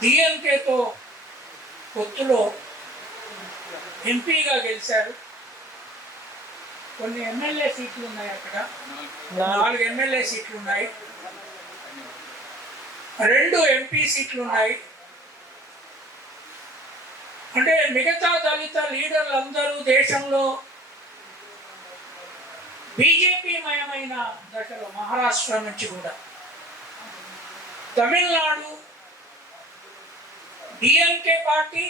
డిఎంకేతో పొత్తులో ఎంపీగా గెలిచారు. కొన్ని ఎమ్మెల్యే సీట్లు ఉన్నాయి, అక్కడ 4 ఎమ్మెల్యే సీట్లు ఉన్నాయి, 2 ఎంపీ సీట్లు ఉన్నాయి. అంటే మిగతా దళిత లీడర్లు అందరూ దేశంలో బీజేపీ మయమైన దశలో, మహారాష్ట్ర నుంచి కూడా, తమిళనాడు డిఎంకే పార్టీ,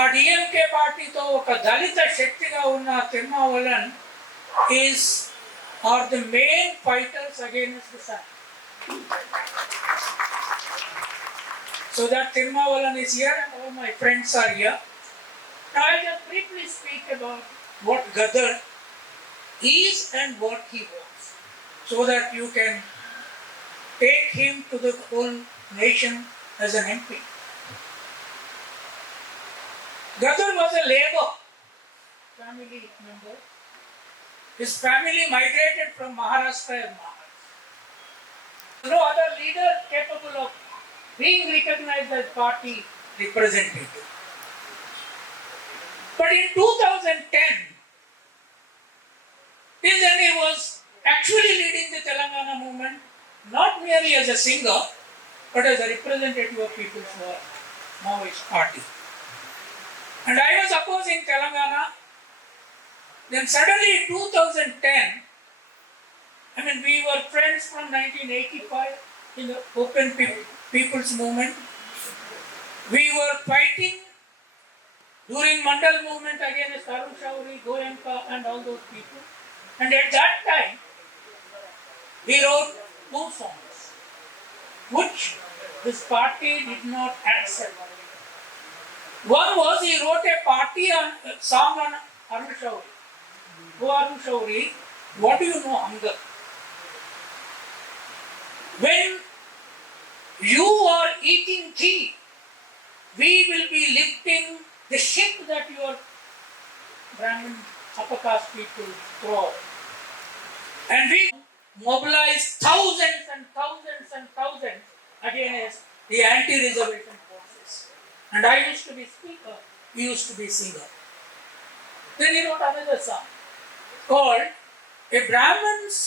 ఆ డిఎంకే పార్టీతో ఒక దళిత శక్తిగా ఉన్న Thirumavalavan are the main fighters against the sun. So that Tirumavalan is here and all my friends are here. Now I just briefly speak about what Gadar is and what he wants, so that you can take him to the whole nation as an MP. Gadar was a Labour family member. His family migrated from Maharashtra as Maharashtra. No other leader capable of being recognized as party representative. But in 2010, till then he was actually leading the Telangana movement, not merely as a singer, but as a representative of People's Maoist Party. And I was opposing Telangana. Then suddenly in 2010, we were friends from 1985 in the Open People's Movement. We were fighting during Mandal movement against Arun Shauri, Goenka and all those people. And at that time, he wrote 2 songs, which this party did not accept. One was he wrote a song on Arun Shauri. Go Arun Shauri, what do you know hunger? When you are eating tea, we will be lifting the ship that your Brahmin upper caste people throw. And we mobilize thousands and thousands and thousands against the anti-reservation forces. And I used to be speaker, he used to be singer. Then he wrote another song called A Brahman's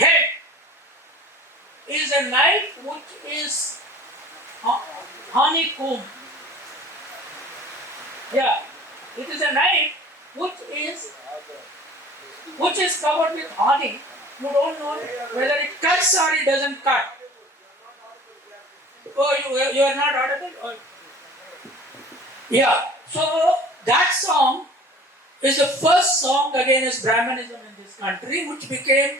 Head is a knife which is honeycomb. Yeah, it is a knife which is covered with honey. You don't know whether it cuts or it doesn't cut. Oh, you are not audible? Or? Yeah, so that song is the first song against Brahmanism in this country, which became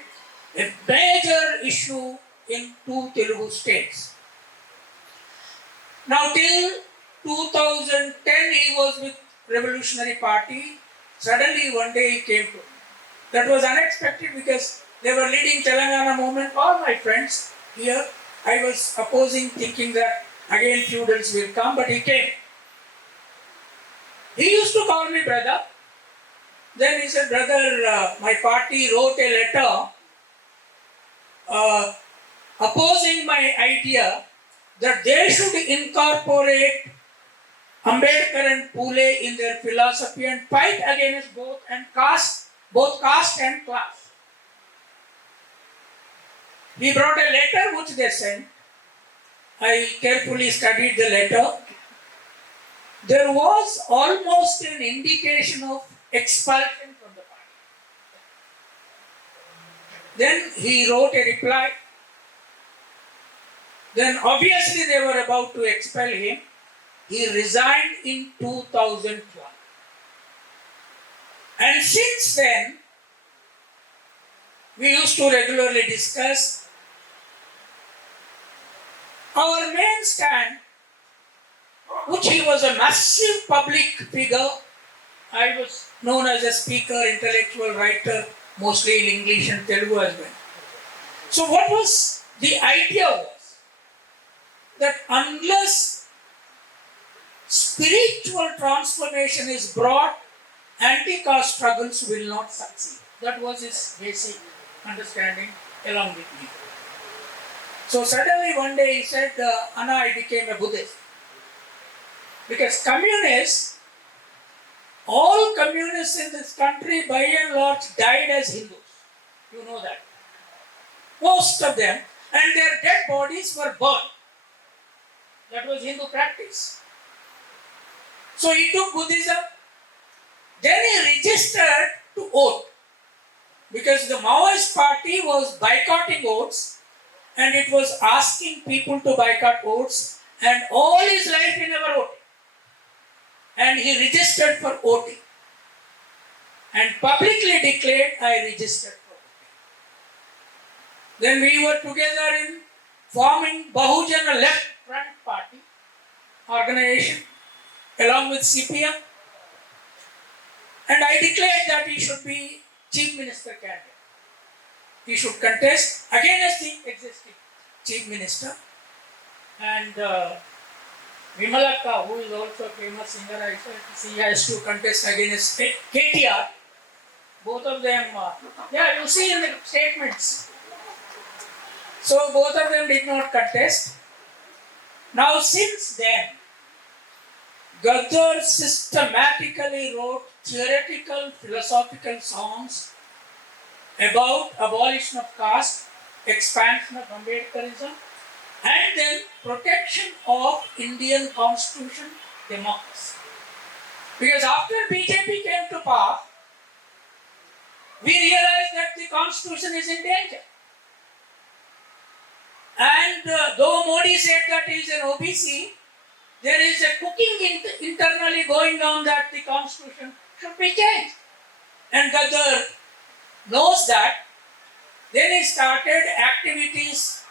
a major issue in 2 Telugu states. Now till 2010 he was with Revolutionary Party. Suddenly one day he came to me. That was unexpected because they were leading Telangana movement. All my friends here, I was opposing, thinking that again feudals will come, but he came. He used to call me brother. Then he said, brother, my party wrote a letter opposing my idea that they should incorporate Ambedkar and Pule in their philosophy and fight against both caste and class. He brought a letter which they sent. I carefully studied the letter. There was almost an indication of expulsion from the party. Then he wrote a reply. Then obviously they were about to expel him. He resigned in 2012. And since then, we used to regularly discuss our main stand, which he was a massive public figure. I was known as a speaker, intellectual writer, mostly in English and Telugu as well. So what was the idea was that unless spiritual transformation is brought, anti-caste struggles will not succeed. That was his basic understanding along with me. So suddenly one day he said, Anna, I became a Buddhist. Because communists, all communists in this country by and large died as Hindus. You know that. Most of them, and their dead bodies were burned. That was Hindu practice. So he took Buddhism, then he registered to vote. Because the Maoist party was boycotting votes and it was asking people to boycott votes, and all his life he never voted. And he registered for voting and publicly declared, I registered for voting. Then we were together in forming Bahujana Left Front Party organization along with CPM, and I declared that he should be Chief Minister candidate. He should contest against the existing Chief Minister. And Vimalakka, who is also a famous singer, I said she has to contest against KTR. Both of them, you see in the statements. So both of them did not contest. Now since then, Gaddar systematically wrote theoretical philosophical songs about abolition of caste, expansion of Ambedkarism, and then protection of Indian constitution, democracy. Because after BJP came to power, we realized that the constitution is in danger. And though Modi said that he is an OBC, there is a cooking internally going on that the constitution should be changed. And Gaddar knows that. Then he started activities.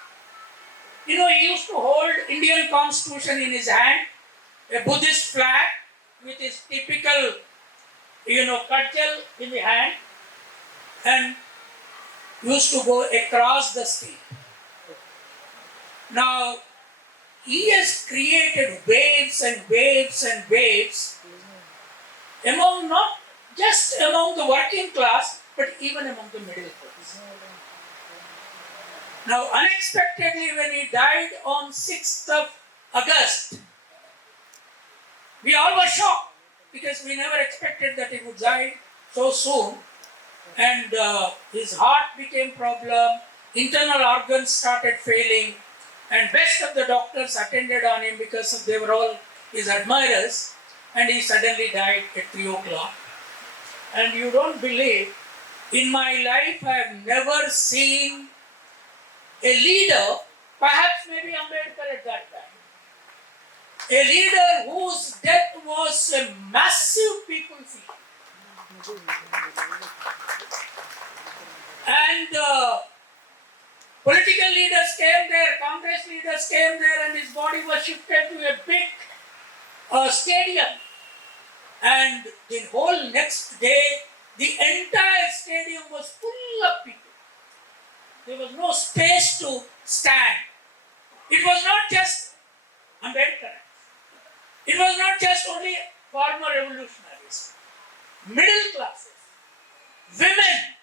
He used to hold Indian constitution in his hand, a Buddhist flag with his typical, cudgel in the hand, and used to go across the street. Now, he has created waves and waves and waves among, not just among the working class, but even among the middle class. Now, unexpectedly, when he died on 6th of August, we all were shocked because we never expected that he would die so soon. And his heart became problem, internal organs started failing, and best of the doctors attended on him because they were all his admirers, and he suddenly died at 3 o'clock. And you don't believe, in my life I have never seen a leader, perhaps maybe Ambedkar at that time, a leader whose death was a massive people feeling. And political leaders came there, Congress leaders came there, and his body was shifted to a big stadium. And the whole next day, the entire stadium was full of people. There was no space to stand. It was not just Ambedkar. It was not just only former revolutionaries, middle classes, women,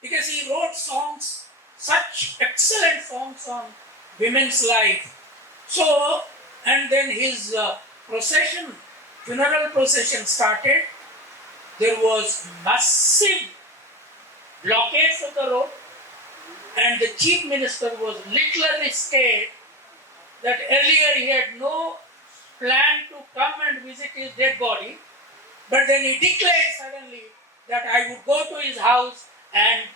because he wrote songs, such excellent songs on women's life. So, and then his funeral procession started. There was massive blockades of the road, and the chief minister was literally scared that earlier he had no plan to come and visit his dead body, but then he declared suddenly that I would go to his house and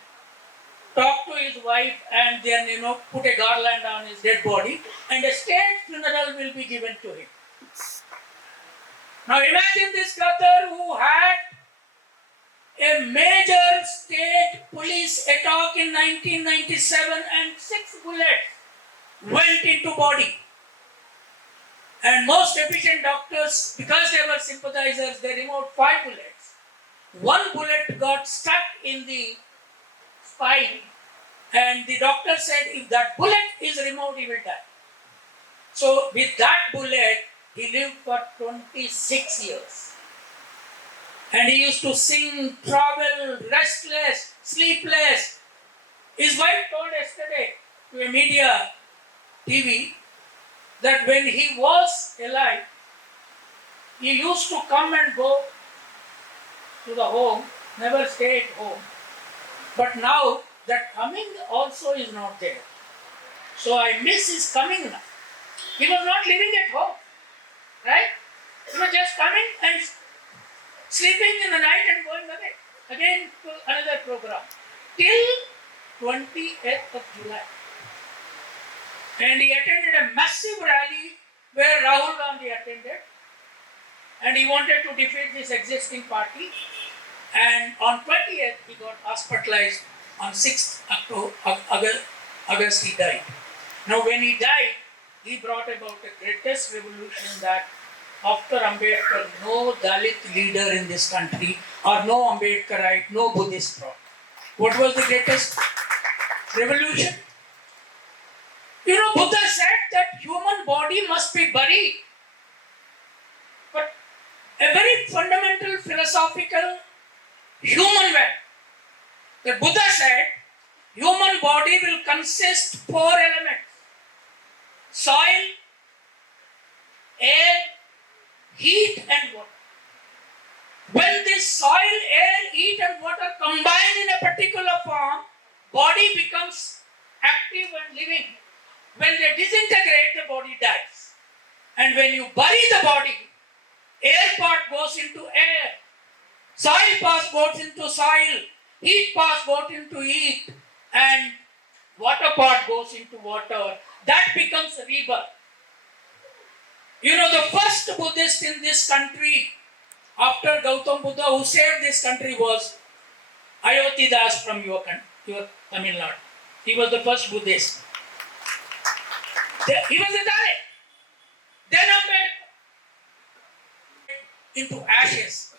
talk to his wife and then put a garland on his dead body, and a state funeral will be given to him. Now imagine this Gaddar who had a major state police attack in 1997 and 6 bullets went into body. And most efficient doctors, because they were sympathizers, they removed 5 bullets. 1 bullet got stuck in the spine, and the doctor said if that bullet is removed, he will die. So with that bullet, he lived for 26 years. And he used to sing, travel, restless, sleepless. His wife told yesterday to a media TV that when he was alive, he used to come and go to the home, never stay at home. But now that coming also is not there. So I miss his coming now. He was not living at home, right? He was just coming and sleeping in the night and going away again to another program till 28th of July. And he attended a massive rally where Rahul Gandhi attended, and he wanted to defeat this existing party. And on 20th, he got hospitalized. On 6th August, he died. Now, when he died, he brought about the greatest revolution that after Ambedkar, no Dalit leader in this country, or no Ambedkarite, no Buddhist brought. What was the greatest revolution? You know, Buddha said that human body must be buried. But a very fundamental philosophical human way. The Buddha said, human body will consist 4 elements: soil, air, heat and water. When this soil, air, heat and water combine in a particular form, body becomes active and living. When they disintegrate, the body dies. And when you bury the body, air part goes into air, soil part goes into soil, heat part goes into heat, and water part goes into water. That becomes rebirth. You know, the first Buddhist in this country after Gautam Buddha who saved this country was Ayodhya Das from your Tamil Nadu. He was the first Buddhist. He was a Dalit. Then into ashes.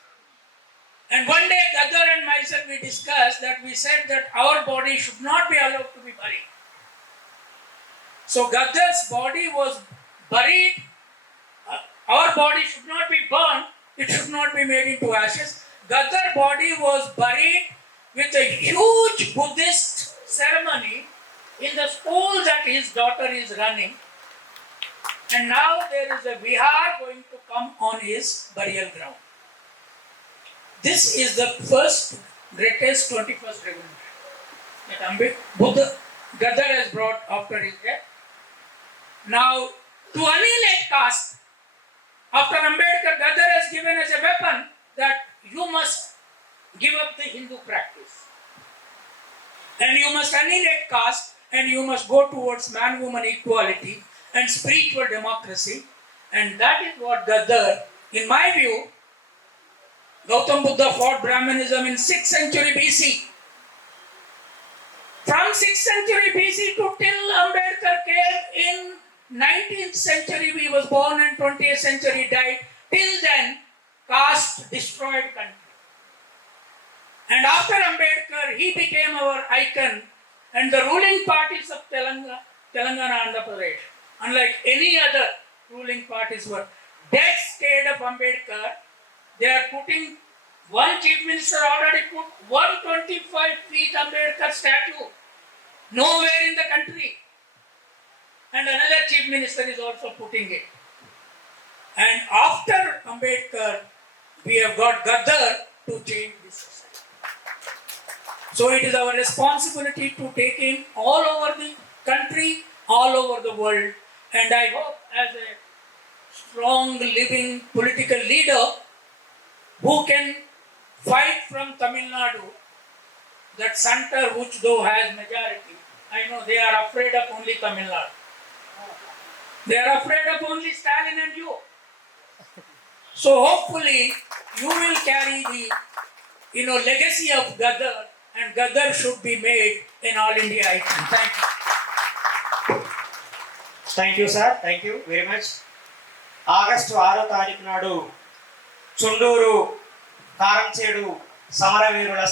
And one day Gadar and myself we discussed that we said that our body should not be allowed to be buried. So Gadar's body was buried. Our body should not be burned. It should not be made into ashes. Gadar's body was buried with a huge Buddhist ceremony in the school that his daughter is running. And now there is a vihar going to come on his burial ground. This is the first greatest 21st revolution that Buddha Gadar has brought after his death. Now, to annihilate caste, after Ambedkar, Gadar has given as a weapon that you must give up the Hindu practice. And you must annihilate caste and you must go towards man-woman equality and spiritual democracy. And that is what Gadar, in my view, Gautam Buddha fought Brahmanism in 6th century BC. From 6th century BC to till Ambedkar came in 19th century, he was born and 20th century died. Till then, caste destroyed country. And after Ambedkar, he became our icon and the ruling parties of Telangana, Andhra Pradesh, unlike any other ruling parties, were dead scared of Ambedkar. They are putting, one chief minister already put 125 feet Ambedkar statue nowhere in the country. And another chief minister is also putting it. And after Ambedkar, we have got Gadar to change this society. So it is our responsibility to take him all over the country, all over the world. And I hope as a strong living political leader who can fight from Tamil Nadu, that center which though has majority, I know they are afraid of only Tamil Nadu. They are afraid of only Stalin and you. So hopefully you will carry the legacy of Gadar, and Gadar should be made an all India icon. Thank you. Thank you, sir. Thank you very much. August 6వ తారీఖు నాడు చుండూరు కారంచేడు సమరవీరుల